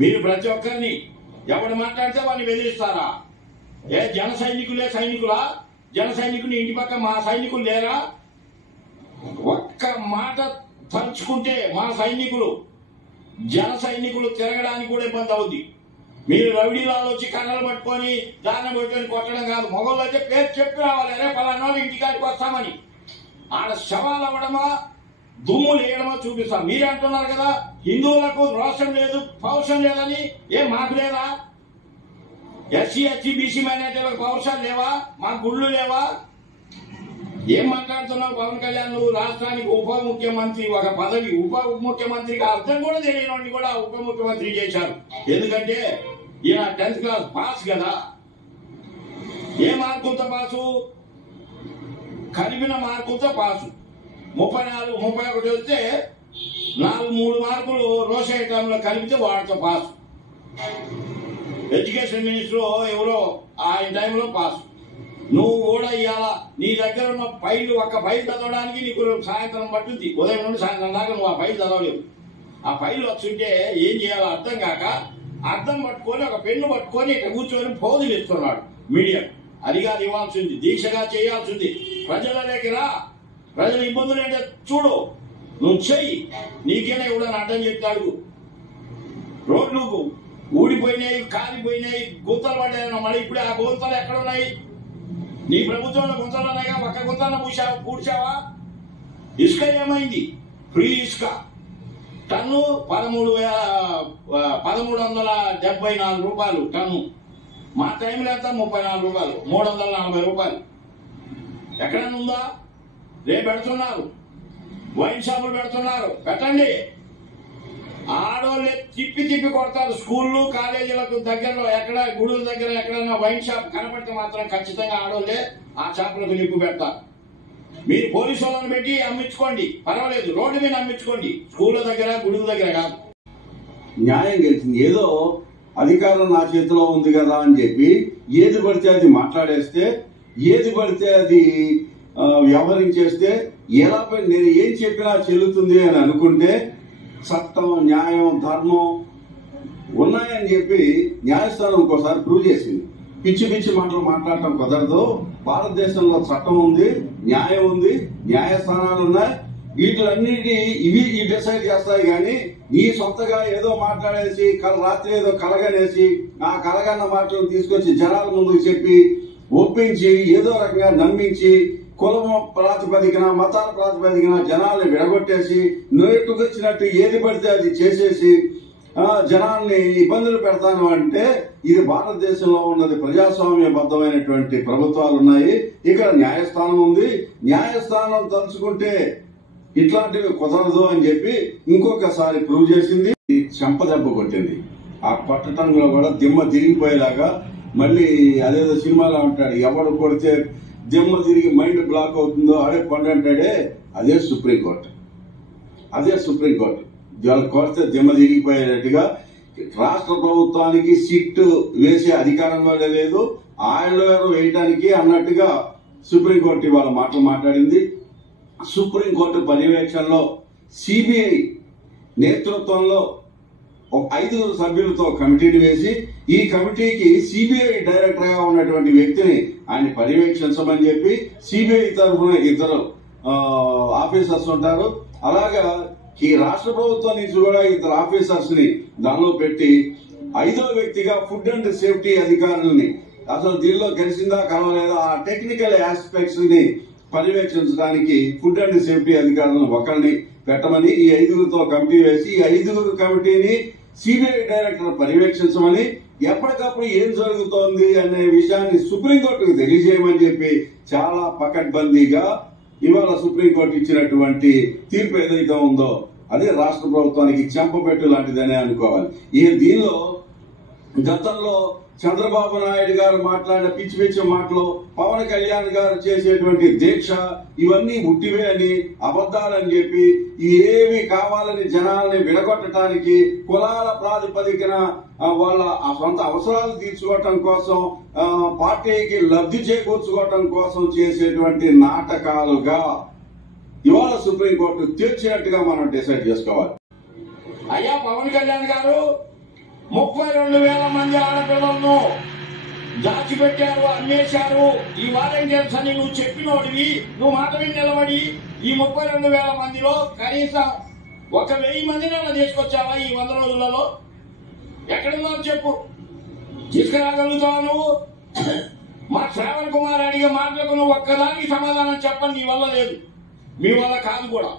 మీరు ప్రతి ఒక్కరిని ఎవరు మాట్లాడితే వాళ్ళు బెదిరిస్తారా? ఏ జన సైనికులే సైనికులా? జన సైనికుని ఇంటి పక్క మా సైనికులు లేరా? ఒక్క మాట తలుచుకుంటే మా సైనికులు జన సైనికులు తిరగడానికి కూడా ఇబ్బంది అవుద్ది. మీరు రౌడీలాలు వచ్చి కన్నలు పట్టుకొని దాన్ని పట్టుకొని కొట్టడం కాదు. మొగోళ్ళు అయితే పేరు చెప్పి రావాలి, అరే పలానా వాళ్ళు ఇంటికాడికి వస్తామని. ఆడ శవాలు అవ్వడమా దుమ్ము లేయడమో చూపిస్తాం. మీరే అంటున్నారు కదా హిందువులకు రోషం లేదు పౌరుషం లేదని. ఏం మాకు లేదా? ఎస్సీ ఎస్టీ బీసీ మైనార్టీలకు పౌరుషాలు లేవా? మాకు గుళ్ళు లేవా? ఏం మాట్లాడుతున్నావు పవన్ కళ్యాణ్? నువ్వు రాష్ట్రానికి ఉప ముఖ్యమంత్రి, ఒక పదవి ఉప ముఖ్యమంత్రికి అర్థం కూడా తెలియని కూడా ఉప ముఖ్యమంత్రి చేశారు. ఎందుకంటే ఈయన 10th క్లాస్ పాస్ కదా. ఏ మార్కులతో పాసు? కలిపిన మార్కులతో పాసు. 34, 31 వస్తే 3 మార్కులు రోషేటంలో కలిపితే వాడితో పాసు. ఎడ్యుకేషన్ మినిస్టర్ ఎవరో ఆయన టైంలో పాసు. నువ్వు కూడా ఇవాళ నీ దగ్గర ఉన్న ఫైల్, ఒక్క ఫైల్ చదవడానికి నీకు సాయంత్రం పట్టింది. ఉదయం నుండి సాయంత్రం దాకా నువ్వు ఆ ఫైల్ చదవలేవు. ఆ ఫైల్ వచ్చుంటే ఏం చేయాలో అర్థం కాక అర్థం పట్టుకొని ఒక పెన్ను పట్టుకొని ఇట్లా కూర్చొని పోజులు ఇస్తున్నాడు మీడియా. అది కాదు ఇవ్వాల్సింది, దీక్షగా చేయాల్సింది. ప్రజలలోకి రా, ప్రజల ఇబ్బందులు ఏంటో చూడు, నువ్వు చెయ్యి. నీకేనా ఎవడని అర్థం చెప్తాడు? రోడ్లు ఊడిపోయినాయి, కాలిపోయినాయి, గుంతలు పడ్డాయి. మళ్ళీ ఇప్పుడే ఆ గుంతలు ఎక్కడ ఉన్నాయి? నీ ప్రభుత్వంలో గుంతలు ఉన్నాయిగా, ఒక్క గుంతలను పూడ్చావా? ఇసుక ఏమైంది? ఫ్రీ ఇసుక టన్ను 1374 రూపాయలు టన్ను. మా టైంలో ఎంత? 34 రూపాయలు, 340 రూపాయలు. ఎక్కడన్నా ఉందా? రేపు పెడుతున్నారు, వైన్ షాపులు పెడుతున్నారు, పెట్టండి. ఆడోళ్ళే తిప్పి తిప్పి కొడతారు. స్కూళ్ళు కాలేజీలకు దగ్గరలో ఎక్కడ గుడుల దగ్గర ఎక్కడైనా వైన్ షాప్ కనపడితే మాత్రం ఖచ్చితంగా ఆడోళ్ళే ఆ షాపులకు నిప్పు పెడతారు. మీరు పోలీసు వాళ్ళని పెట్టి అమ్మించుకోండి, పర్వాలేదు, రోడ్డు మీద అమ్మించుకోండి, స్కూళ్ళ దగ్గర గుడుల దగ్గర కాదు. న్యాయం గెలిచింది. ఏదో అధికారం నా చేతిలో ఉంది కదా అని చెప్పి ఏది పడితే అది మాట్లాడేస్తే, ఏది పడితే అది వ్యవహరించేస్తే ఎలా నేను ఏం చెప్పినా చెల్లుతుంది అని అనుకుంటే చట్టం, న్యాయం, ధర్మం ఉన్నాయని చెప్పి న్యాయస్థానం ఇంకోసారి ప్రూవ్ చేసింది. పిచ్చి పిచ్చి మాటలు మాట్లాడటం కుదరదు. భారతదేశంలో చట్టం ఉంది, న్యాయం ఉంది, న్యాయస్థానాలు ఉన్నాయి. వీటిలన్నిటి ఇవి డిసైడ్ చేస్తాయి. కానీ నీ సొంతగా ఏదో మాట్లాడేసి రాత్రి ఏదో కలగనేసి ఆ కలగన్న మాటలు తీసుకొచ్చి జనాల ముందుకు చెప్పి ఒప్పించి ఏదో రకంగా నమ్మించి కులం ప్రాతిపదికన, మతాల ప్రాతిపదికన జనాల్ని విడగొట్టేసి నోటుకొచ్చినట్టు ఏది పడితే అది చేసేసి జనాల్ని ఇబ్బందులు పెడతాను అంటే ఇది భారతదేశంలో ఉన్నది ప్రజాస్వామ్యబద్ధమైనటువంటి ప్రభుత్వాలు ఉన్నాయి. ఇక్కడ న్యాయస్థానం ఉంది. న్యాయస్థానం తలుచుకుంటే ఇట్లాంటివి కుదరదు అని చెప్పి ఇంకొకసారి ప్రూవ్ చేసింది. చెంపదెబ్బ కొట్టింది. ఆ కొట్టడంలో కూడా దిమ్మ తిరిగిపోయేలాగా మళ్ళీ అదేదో సినిమాలో ఉంటాడు, ఎవడు కొడితే దిమ్మ తిరిగి మైండ్ బ్లాక్ అవుతుందో ఆడే పండంటాడే, అదే సుప్రీంకోర్టు. అదే సుప్రీంకోర్టు వాళ్ళు కొడితే దిమ్మ తిరిగిపోయేటట్టుగా రాష్ట్ర ప్రభుత్వానికి సిట్ వేసే అధికారం కూడా లేదు, ఆయన వేయడానికి అన్నట్టుగా సుప్రీంకోర్టు ఇవాళ మాటలు మాట్లాడింది. సుప్రీంకోర్టు పర్యవేక్షణలో సిబిఐ నేతృత్వంలో ఒక 5 సభ్యులతో కమిటీని వేసి ఈ కమిటీకి సిబిఐ డైరెక్టర్ గా ఉన్నటువంటి వ్యక్తిని ఆయన పర్యవేక్షించమని చెప్పి సిబిఐ తరఫున 2 ఆఫీసర్స్ ఉంటారు. అలాగా ఈ రాష్ట్ర ప్రభుత్వం నుంచి కూడా 2 ఆఫీసర్స్ ని దానిలో పెట్టి 5వ వ్యక్తిగా ఫుడ్ అండ్ సేఫ్టీ అధికారులని అసలు దీనిలో కలిసిందా కలవలేదా ఆ టెక్నికల్ ఆస్పెక్ట్స్ ని పర్యవేక్షించడానికి ఫుడ్ అండ్ సేఫ్టీ అధికారులను ఒకరిని పెట్టమని ఈ 5గురితో కమిటీ వేసి ఈ 5గురు కమిటీని సిబిఐ డైరెక్టర్ పర్యవేక్షించమని ఎప్పటికప్పుడు ఏం జరుగుతోంది అనే విషయాన్ని సుప్రీంకోర్టుకు తెలియజేయమని చెప్పి చాలా పకడ్బందీగా ఇవాళ సుప్రీంకోర్టు ఇచ్చినటువంటి తీర్పు ఏదైతే ఉందో అదే రాష్ట్ర ప్రభుత్వానికి చెంపపెట్టు లాంటిదనే అనుకోవాలి. దీనిలో గతంలో చంద్రబాబు నాయుడు గారు మాట్లాడిన పిచ్చి పిచ్చి మాటలు, పవన్ కళ్యాణ్ గారు చేసేటువంటి దీక్ష ఇవన్నీ ఉట్టివే అని, అబద్దాలని చెప్పి ఏవి కావాలని జనాల్ని విడగొట్టడానికి కులాల ప్రాతిపదికన వాళ్ళ సొంత అవసరాలు తీర్చుకోవటం కోసం పార్టీకి లబ్ధి చేకూర్చుకోవటం కోసం చేసేటువంటి నాటకాలుగా ఇవాళ సుప్రీంకోర్టు తీర్చినట్టుగా మనం డిసైడ్ చేసుకోవాలి. అయ్యా పవన్ కళ్యాణ్ గారు 32,000 మంది ఆడపిల్లలను దాచిపెట్టారు, అమ్మేశారు. ఈ వాలంటీర్స్ అని నువ్వు చెప్పినోడివి, నువ్వు మాట మీద నిలబడి ఈ 32,000 మందిలో కనీసం 1,000 మందిని అలా తీసుకొచ్చావా ఈ 100 రోజులలో? ఎక్కడున్నావు చెప్పు, తీసుకురాగలుగుతావా నువ్వు? మా శ్రావణ్ కుమార్ అడిగే మాటలకు నువ్వు ఒక్కదానికి సమాధానం చెప్పని నీ వల్ల లేదు, మీ వల్ల కాదు కూడా.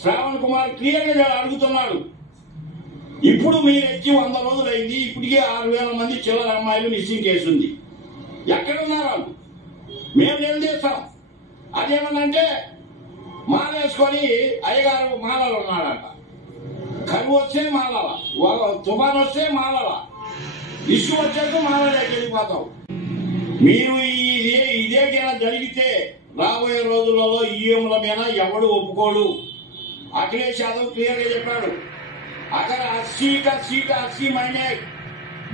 శ్రావణ్ కుమార్ క్లియర్ గా అడుగుతున్నాడు. ఇప్పుడు మీరు ఎక్కి 100 రోజులైంది, ఇప్పటికే 6,000 మంది చిల్లర అమ్మాయిలు మిస్సింగ్ కేసు ఉంది. ఎక్కడున్నారు వాళ్ళు? మేము నిలదీస్తాం. అదేమనంటే మాలేసుకొని అయ్యగారు మాలలు ఉన్నాడంట, కరువు వస్తే మాలల, తుఫాన్ వస్తే మాలల, ఇష్యూ వచ్చాక మాలలోకి వెళ్ళిపోతాం. మీరు ఇదే జరిగితే రాబోయే రోజులలో ఈఎంల మీద ఎవడు ఒప్పుకోడు. अखिलेश यादव क्लियर గా చెప్పాడు, अगर 80 का सीट 80 महीने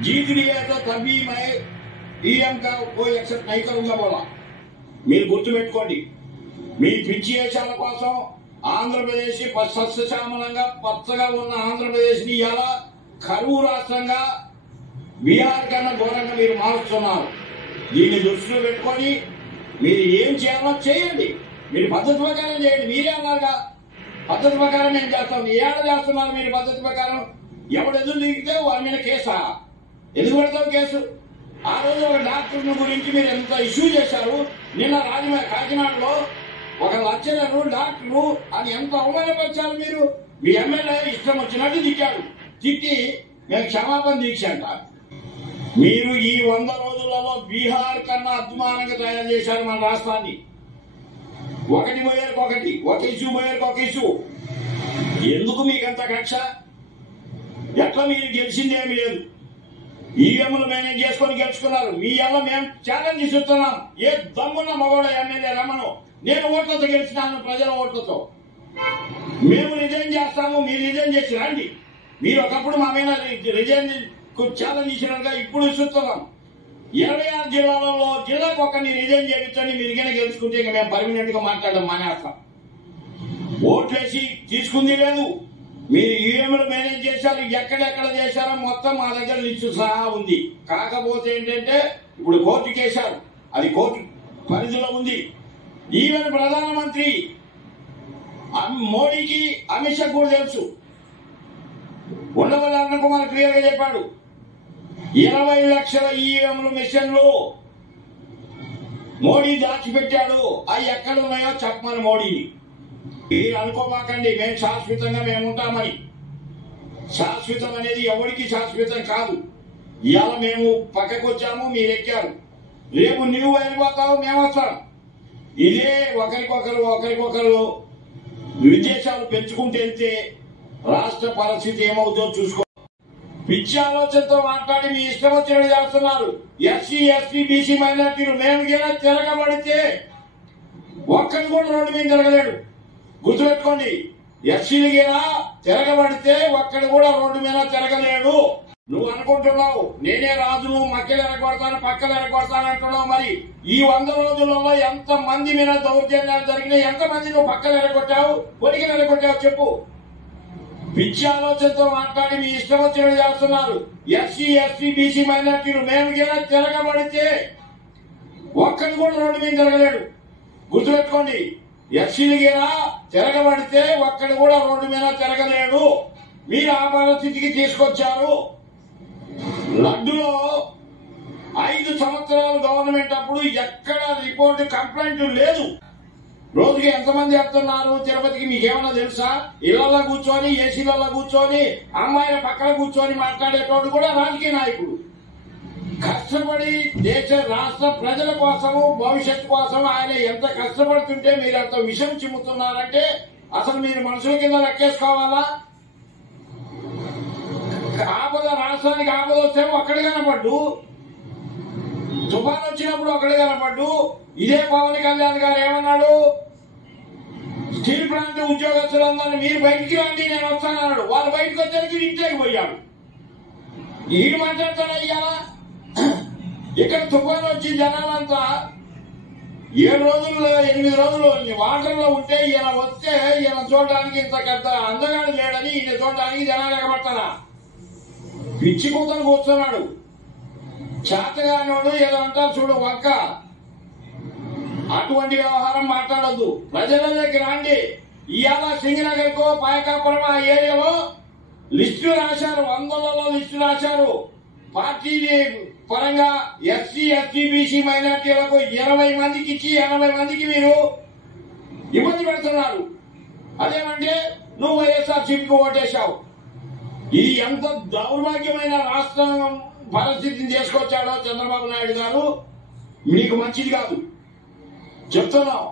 जीत लिए तो तभी मैं ईएम का कोई एक्सेप्ट नहीं करूंगा बोला. మీరు గుర్తుపెట్టుకోండి, మీ పిచ్చి దేశాల కోసం ఆంధ్రప్రదేశ్ సస్యశ్యామలంగా పచ్చగా ఉన్న ఆంధ్రప్రదేశ్ ని ఇలా కరువు రాష్ట్రంగా బీహార్ కన్నా ఘోరంగా మీరు మారుస్తున్నారు. దీన్ని దృష్టిలో పెట్టుకొని మీరు ఏం చేయాలో చేయండి, మీరు పద్ధతి ప్రకారం చేయండి. మీరే అన్నారుగా పద్ధతి ప్రకారం ఏం చేస్తాం, ఏడ చేస్తున్నారు మీరు పద్ధతి ప్రకారం? ఎవడు ఎదురు దిగితే వారి మీద కేసా? ఎందుకు పెడతావు కేసు? ఆ రోజు ఒక డాక్టర్ గురించి మీరు ఎంత ఇష్యూ చేశారు. నిన్న కాకినాడలో ఒక లెక్చరర్ డాక్టరు అని ఎంత అవమానపరిచారు మీరు. మీ ఎమ్మెల్యే ఇష్టం వచ్చినట్టు తిట్టాడు, తిట్టి నేను క్షమాపణ దీక్ష అంట. మీరు ఈ 100 రోజులలో బీహార్ కన్నా అద్మానంగా తయారు చేశారు మన రాష్ట్రాన్ని. ఒకటి పోయేరికి ఒకటి, ఒక ఇష్యూ పోయేరికి ఒక ఇష్యూ. ఎందుకు మీకంత కక్ష? ఎట్లా మీరు గెలిచిందేమీ లేదు, ఈఎంలు మేనేజ్ చేసుకొని గెలుచుకున్నారు. మీ వల్ల మేము ఛాలెంజ్ ఇస్తున్నాం, ఏ దమ్మున్న మగోడ ఎమ్మెల్యే రమ్మను, నేను ఓట్లతో గెలిచినాను, ప్రజల ఓట్లతో. మేము రిజైన్ చేస్తాము, మీరు రిజైన్ చేసి రండి. మీరు ఒకప్పుడు మా మీద రిజైన్ ఛాలెంజ్ ఇచ్చినట్టుగా ఇప్పుడు ఇస్తున్నాం. 26 జిల్లాలలో జిల్లాకు ఒకరిని రిజైన్ చేయించండి, మీరు కానీ గెలుచుకుంటే ఇంకా మేము పర్మనెంట్ గా మాట్లాడడం మానేస్తాం. ఓట్లేసి తీసుకుంది లేదు, మీరు ఈఎంలు మేనేజ్ చేశారు, ఎక్కడెక్కడ చేశారో మొత్తం మా దగ్గర లిస్టు సహా ఉంది. కాకపోతే ఏంటంటే ఇప్పుడు కోర్టు కేసారు, అది కోర్టు పరిధిలో ఉంది. ఈవెన్ ప్రధానమంత్రి మోడీకి అమిత్ షా కూడా తెలుసు. ఉండవల్లి అరుణ్ కుమార్ క్లియర్ గా చెప్పాడు, 20 లక్షల ఈఎంలు మిషన్లు మోడీ దాచిపెట్టాడు, అవి ఎక్కడున్నాయో చెప్పమని మోడీని. మీరు అనుకోమాకండి మేము శాశ్వతంగా మేము ఉంటామని. శాశ్వతం అనేది ఎవరికి శాశ్వతం కాదు. ఇవాళ మేము పక్కకు వచ్చాము, మీరు ఎక్కారు, రేపు నువ్వు వెళ్ళిపోతావు, మేము వస్తాం. ఇదే ఒకరికొకరు విదేశాలు పెంచుకుంటూ వెళ్తే రాష్ట్ర పరిస్థితి ఏమవుతుందో చూసుకో. పిచ్చి ఆలోచనతో మాట్లాడి మీ ఇష్టం వచ్చినట్టు చేస్తున్నారు. ఎస్సీ ఎస్టీ బీసీ మైనార్టీలు మేము కూడా తిరగబడితే ఒక్కడు కూడా రోడ్డు మీద తిరగలేడు, గుర్తుపెట్టుకోండి. ఎస్సీలు కూడా తిరగబడితే ఒక్కడు కూడా రోడ్డు మీద తిరగలేడు. నువ్వు అనుకుంటున్నావు నేనే రాజును, మక్కలు ఎరగొడతాను, పక్కలు ఎరగొడతాను అంటున్నావు. మరి ఈ 100 రోజులలో ఎంత మంది మీద దౌర్జన్యాలు జరిగినాయి, ఎంత మంది నువ్వు పక్కలు ఎరగొట్టావు, పొడికి ఎరగొట్టావు చెప్పు. పిచ్చి ఆలోచనతో మాట్లాడి మీ ఇష్టం వచ్చినట్టు చేస్తున్నారు. ఎస్సీ ఎస్టీ బీసీ మైనార్టీలు మేము కూడా తిరగబడితే ఒక్కడు కూడా రోడ్డు మీద తిరగలేడు, గుర్తుపెట్టుకోండి. ఎస్సీలు కూడా తిరగబడితే ఒక్కడు కూడా రోడ్డు మీద తిరగలేడు. మీరు ఆ పరిస్థితికి తీసుకొచ్చారు. లడ్డులో 5 సంవత్సరాలు గవర్నమెంట్ అప్పుడు ఎక్కడ రిపోర్టు కంప్లైంట్ లేదు. రోజుకి ఎంతమంది వస్తున్నారు తిరుపతికి మీకేమన్నా తెలుసా? ఇళ్లలో కూర్చొని ఏసీలలో కూర్చొని అమ్మాయిల పక్కన కూర్చొని మాట్లాడేటోడు కూడా రాజకీయ నాయకుడు. కష్టపడి దేశ రాష్ట్ర ప్రజల కోసము భవిష్యత్తు కోసం ఆయన ఎంత కష్టపడుతుంటే మీరు అంత విషం చిమ్ముతున్నారంటే అసలు మీరు మనుషుల కింద లెక్కేసుకోవాలా? ఆపద రాష్ట్రానికి ఆపద వస్తే ఒక్కడి కనపడ్డు, తుఫాన్ వచ్చినప్పుడు ఒకటి కనపడ్డు. ఇదే పవన్ కళ్యాణ్ గారు ఏమన్నాడు, స్టీల్ ప్లాంట్ ఉద్యోగస్తులందరినీ మీరు బయటికి రండి నేను వస్తానన్నాడు. వాళ్ళు బయటకు వచ్చేసరికి ఇంట్లోకి పోయాడు. ఈయన మాట్లాడతాడు అయ్యాలా? ఇక్కడ తుఫాన్ వచ్చి జనాలంతా 7 రోజులు 8 రోజులు వాటర్లో ఉంటే ఈయన వస్తే ఈయన చూడడానికి ఇంత పెద్ద అందగాడు లేడని ఈయన చూడడానికి జనాలు ఎగబడతారా? పిచ్చి కూతలు కూర్చున్నాడు. చేతగానోడు ఏదో అంటారు చూడు వంక, అటువంటి వ్యవహారం మాట్లాడొద్దు. ప్రజల దగ్గర రండి. ఇవాళ సింగనగర్ కో పాయకాపురం ఆ ఏరియాలో లిస్టు రాశారు, 100లలో లిస్టు రాశారు. పార్టీ పరంగా ఎస్సీ ఎస్టీ బీసీ మైనార్టీలకు 20 మందికి ఇచ్చి 80 మందికి మీరు ఇబ్బంది పెడుతున్నారు. అదేమంటే నువ్వు వైఎస్ఆర్సీపీకి ఓటేశావు. ఇది ఎంత దౌర్భాగ్యమైన రాష్ట్రం పరిస్థితిని తీసుకొచ్చాడో చంద్రబాబు నాయుడు గారు. నీకు మంచిది కాదు చెప్తున్నావు.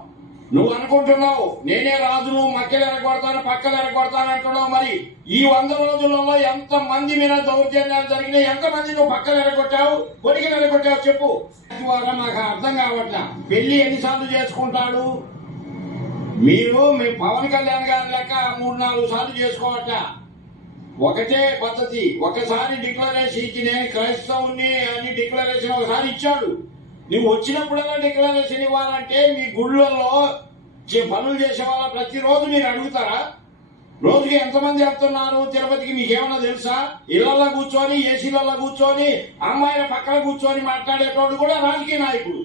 నువ్వు అనుకుంటున్నావు నేనే రాజును, మక్కలు ఎరగొడతాను, పక్కలు ఎరగొడతాను అంటున్నావు. మరి ఈ 100 రోజులలో ఎంత మంది మీద దౌర్జన్యాలు జరిగినాయి? ఎంతమంది నువ్వు పక్కలు ఎరగొట్టావు, పొడికలు ఎరగొట్టావు చెప్పు. ద్వారా నాకు అర్థం కావట్లా. పెళ్లి ఎన్నిసార్లు చేసుకుంటాడు? మీరు మీ పవన్ కళ్యాణ్ గారి లెక్క 3-4 సార్లు చేసుకోవట. ఒకటే పద్ధతి. ఒకసారి డిక్లరేషన్ ఇచ్చి నేను క్రైస్తవుని అని డిక్లరేషన్ ఒకసారి ఇచ్చాడు. నువ్వు వచ్చినప్పుడల్లా డిక్లరేషన్ ఇవ్వాలంటే మీ గుళ్ళల్లో పనులు చేసే వాళ్ళ ప్రతిరోజు మీరు అడుగుతారా? రోజుకి ఎంతమంది వెళ్తున్నారు తిరుపతికి మీకేమన్నా తెలుసా? ఇళ్లలో కూర్చొని ఏసీలలో కూర్చొని అమ్మాయిల పక్కన కూర్చొని మాట్లాడేటోడు కూడా రాజకీయ నాయకుడు.